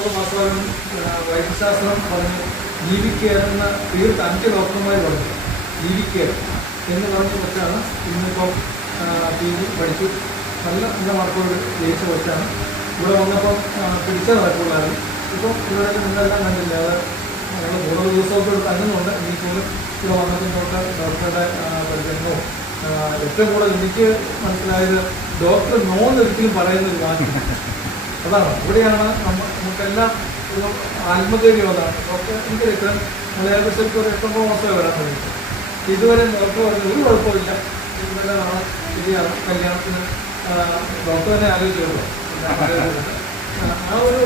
9 മാസക്കാലം വൈദ്യശാസ്ത്രം പറഞ്ഞ് ജീവിക്കുകയെന്ന തീർത്ത് 5 ഡോക്ടർമാർ പറഞ്ഞു ജീവിക്കുക എന്ന് പറഞ്ഞ കൊച്ചാണ് ഇന്നിപ്പം PG പഠിച്ചു നല്ല മാർക്കോട് ജയിച്ച കൊച്ചാണ്. ഇവിടെ വന്നപ്പം പിടിച്ച നടക്കുള്ളായിരുന്നു. ഇപ്പം ഇവിടെ നിന്നെല്ലാം കണ്ടില്ല. അത് ഞങ്ങൾ കൂടുതൽ ദിവസമൊക്കെ ഇവിടെ തങ്ങുന്നുണ്ട്. എനിക്ക് പോലും ഇവിടെ വന്നതും തൊട്ട് ഡോക്ടറുടെ പരിചരണവും ഏറ്റവും കൂടുതൽ എനിക്ക് മനസ്സിലായത് ഡോക്ടർ നോന്ന് ഒരിക്കലും പറയുന്നൊരു വാക്യം അതാണ്. ഇവിടെയാണ് നമുക്കെല്ലാം ഒരു ആത്മധൈര്യം അതാണ്. ഡോക്ടർ എനിക്കറിയാം മലയാള ശരിക്കും ഒരു 8-9 മാസമേ വരാൻ തുടങ്ങി. ഇതുവരെ ഡോക്ടർ പറഞ്ഞ ഒരു കുഴപ്പമില്ല, ഇന്നലെയാണ് ശരിയാണ് കല്യാണത്തിന് ഡോക്ടർ തന്നെ ആലോചിച്ചോളൂ. ആ ഒരു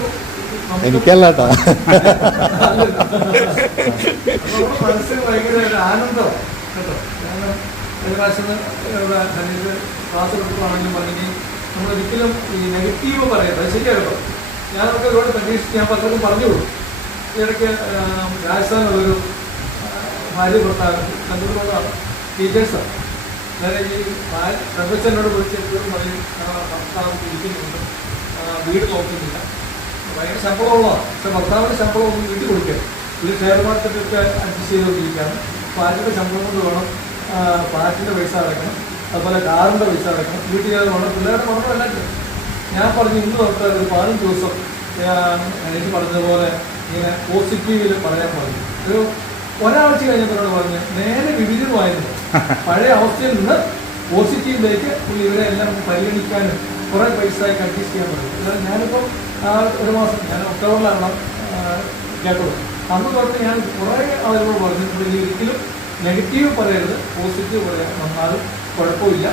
എനിക്കല്ലാട്ടാ മനസ്സിന് ഭയങ്കര ഒരു ആനന്ദം കേട്ടോ. കാരണം ഒരു പ്രാവശ്യം ഇവിടെ ഹനീഫ് ക്ലാസ് എടുക്കുകയാണെങ്കിലും പറഞ്ഞെങ്കിൽ നമ്മളൊരിക്കലും ഈ നെഗറ്റീവ് പറയരുത്. അത് ശരിയാകട്ടോ. ഞാനൊക്കെ ഒരുപാട് പ്രതീക്ഷിച്ച് ഞാൻ പലർക്കും പറഞ്ഞു കൊടുക്കും. ഇടയ്ക്ക് രാജസ്ഥാനിലുള്ളൊരു ഭാര്യ ഭർത്താവ് കണ്ടുകൊണ്ടാണ് ടീച്ചേഴ്സാണ്. ഞാൻ ഈ പ്രൊഫസറിനോട് വിളിച്ച് എപ്പോഴും പറയും ഭർത്താവ് ഇരിക്കുന്നുണ്ട്, വീട് നോക്കുന്നില്ല, ഭയങ്കര ശമ്പളമുള്ളതാണ്. പക്ഷെ ഭർത്താവിൻ്റെ ശമ്പളം ഒന്നും വീട്ടിൽ കൊടുക്കുക. ഇത് ഷെയർ മാർക്കറ്റൊക്കെ അഡ്ജസ്റ്റ് ചെയ്തുകൊണ്ടിരിക്കുകയാണ്. ഫ്ലാറ്റിൻ്റെ ശമ്പളം കൊണ്ട് വേണം ഫ്ലാറ്റിൻ്റെ പൈസ അടയ്ക്കണം, അതുപോലെ കാറിൻ്റെ പൈസ അടയ്ക്കണം, വീട്ടിൽ വേണം, പിള്ളേരുടെ മരണം എല്ലാം. ഞാൻ പറഞ്ഞു ഇന്ന് തൊട്ട് ഒരു 15 ദിവസം എനിക്ക് പറഞ്ഞതുപോലെ ഇങ്ങനെ പോസിറ്റീവിൽ പറയാൻ പറഞ്ഞു. ഒരു ഒരാഴ്ച കഴിഞ്ഞപ്പോഴാണ് പറഞ്ഞ് നേരെ വിപരീതമായിരുന്നു. പഴയ അവസ്ഥയിൽ നിന്ന് പോസിറ്റീവിലേക്ക് ഇവരെ എല്ലാം പരിഗണിക്കാനും കുറേ പൈസയൊക്കെ അഡ്ജസ്റ്റ് ചെയ്യാൻ പറ്റും. അതായത് ഞാനിപ്പം ഒരു മാസം ഞാൻ ഒക്ടോബറിലാണ് കേട്ടത്. അന്ന് തൊട്ട് ഞാൻ കുറേ ആളുകളോട് പറഞ്ഞു ഇനി ഒരിക്കലും നെഗറ്റീവ് പറയരുത്, പോസിറ്റീവ് പറയാൻ വന്നാലും കുഴപ്പമില്ല.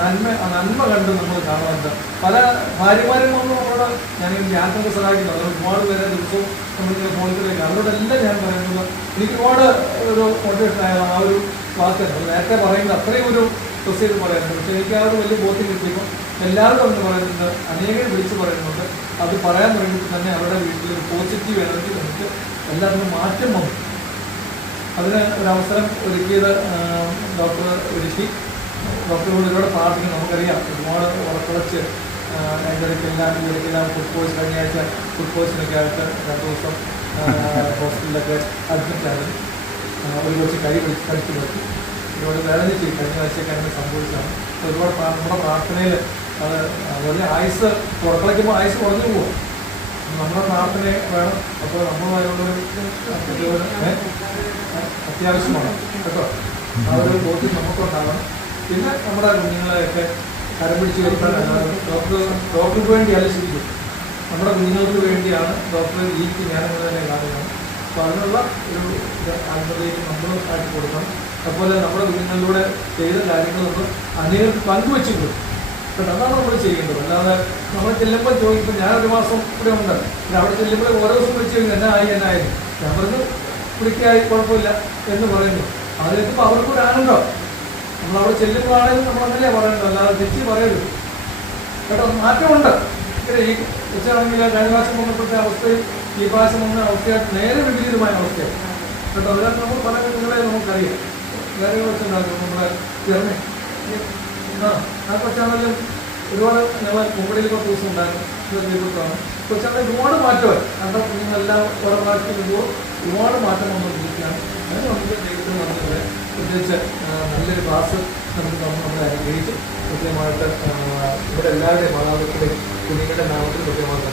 നന്മ കണ്ട് നമ്മൾ കാണുന്നുണ്ട്. പല ഭാര്യമാരും വന്ന് നമ്മളോട് ഞാനിങ്ങനെ യാത്രയൊക്കെ സഹായിക്കുന്നത് ഒരുപാട് പേരെ ദിവസവും നമ്മളിങ്ങനെ ഫോണിലേക്ക് അവരോടെല്ലാം ഞാൻ പറയുന്നത് എനിക്ക് ഒരുപാട് ഒരു മോട്ടിവേഷനായ ആ ഒരു വാക്കാണ് നേരത്തെ പറയുന്നത് അത്രയും ഒരു പ്രൊസീജർ പറയുന്നുണ്ട്. പക്ഷേ എനിക്ക് ആ ഒരു വലിയ ബോധ്യം കിട്ടിയപ്പോൾ എല്ലാവരും എന്ന് പറയുന്നുണ്ട്, അനേകം വിളിച്ച് പറയുന്നുണ്ട്. അത് പറയാൻ തുടങ്ങിയപ്പോൾ തന്നെ അവരുടെ വീട്ടിൽ ഒരു പോസിറ്റീവ് എനർജി നമുക്ക് എല്ലാത്തിനും മാറ്റം വന്നു. അതിന് ഒരവസരം ഒരുക്കിയത് ഡോക്ടർ ഒരുക്കി. ഡോക്ടറോട് ഒരുപാട് പ്രാർത്ഥിക്കും. നമുക്കറിയാം ഒരുപാട് ഉറക്കുളച്ച് അതിൻ്റെ ഇടയ്ക്കെല്ലാം ഫുഡ് പോയിസൺ കഴിഞ്ഞ ആഴ്ച ഫുഡ് പോയിസണൊക്കെ ആയിട്ട് 2 ദിവസം ഹോസ്പിറ്റലിലൊക്കെ അഡ്മിറ്റായിരുന്നു. ഒരു കുറച്ച് കൈ കടിച്ചു പറ്റി ഒരുപാട് വേദന ചെയ്യും. കഴിഞ്ഞ ആഴ്ചയൊക്കെ അങ്ങനെ സംഭവിച്ചതാണ്. ഒരുപാട് നമ്മുടെ പ്രാർത്ഥനയിൽ അത് അതുപോലെ ആയുസ് ഉറക്കളയ്ക്കുമ്പോൾ ആയുസ് കുറഞ്ഞു പോകും. നമ്മുടെ പ്രാർത്ഥന വേണം. അപ്പോൾ നമ്മളായുള്ള അത്യാവശ്യമാണ് കേട്ടോ. ആ ഒരു ബോധ്യം നമുക്കുണ്ടാവണം. പിന്നെ നമ്മുടെ കുഞ്ഞുങ്ങളെയൊക്കെ കരം പിടിച്ച് വരുത്താനാണ് ഡോക്ടർക്ക് വേണ്ടിയല്ല ശരിക്കും നമ്മുടെ കുഞ്ഞുങ്ങൾക്ക് വേണ്ടിയാണ് ഡോക്ടറെ ഞാനങ്ങനെ തന്നെ കാണുന്നത്. അപ്പോൾ അതിനുള്ള ഒരു ആത്മതയ്ക്ക് നമ്മൾ ആയിട്ട് കൊടുക്കണം. അതുപോലെ നമ്മുടെ കുഞ്ഞുങ്ങളിലൂടെ ചെയ്ത കാര്യങ്ങളൊന്ന് അനേകം പങ്കുവെച്ചു കൊടുക്കും കേട്ടോ. അതാണ് നമ്മൾ ചെയ്യേണ്ടത്. അല്ലാതെ നമ്മൾ ചെല്ലുമ്പോൾ ചോദിക്കുമ്പോൾ ഞാൻ 1 മാസം ഇവിടെ ഉണ്ട്, അവിടെ ചെല്ലുമ്പോൾ ഓരോ ദിവസം വിളിച്ചു കഴിഞ്ഞാൽ എന്നായിരുന്നു ഞാൻ പറഞ്ഞു പിടിക്കായി കുഴപ്പമില്ല എന്ന് പറയുന്നു. അതിലെത്തുമ്പോൾ അവർക്കൊരു ആനന്ദം. നമ്മളവിടെ ചെല്ലുമ്പോഴാണെങ്കിലും നമ്മളങ്ങനെയാണ് പറയേണ്ടത്, അല്ലാതെ തെറ്റി പറയരുത് കേട്ടോ. മാറ്റമുണ്ട്. ഈ വെച്ചാണെങ്കിൽ കഴിഞ്ഞ പ്രാവശ്യം വന്നപ്പോഴത്തെ അവസ്ഥയും ഈ പ്രാവശ്യം വന്ന അവസ്ഥയായിട്ട് നേരെ വിപരീതമായ അവസ്ഥയാണ് കേട്ടോ. അതിനകത്ത് നമ്മൾ പല കുഞ്ഞുങ്ങളെ നമുക്കറിയാം. വേറെ വെച്ചുണ്ടാകും നമ്മുടെ ചെറുമ ആ കൊച്ചാണെങ്കിലും ഒരുപാട് ഞങ്ങൾ മുമ്പടിയിൽ 10 ദിവസം ഉണ്ടായിരുന്നു. കൊച്ചാണെങ്കിൽ ഒരുപാട് മാറ്റമായി. നമ്മുടെ കുഞ്ഞുങ്ങളെല്ലാം ഓരോ പ്രാവശ്യം വരുമ്പോൾ ഒരുപാട് മാറ്റം വന്നുകൊണ്ടിരിക്കുകയാണ്. അത് നമുക്ക് ദൈവത്തിന് പറഞ്ഞതുപോലെ പ്രത്യേകിച്ച് നല്ലൊരു ക്ലാസ് നമുക്ക് നമ്മളെ അനുഗ്രഹിച്ച് കൃത്യമായിട്ട് ഇവിടെ എല്ലാവരുടെയും മാതാപിതാക്കളുടെയും കുഞ്ഞുങ്ങളുടെ നാമത്തിൽ കൃത്യമായിട്ട്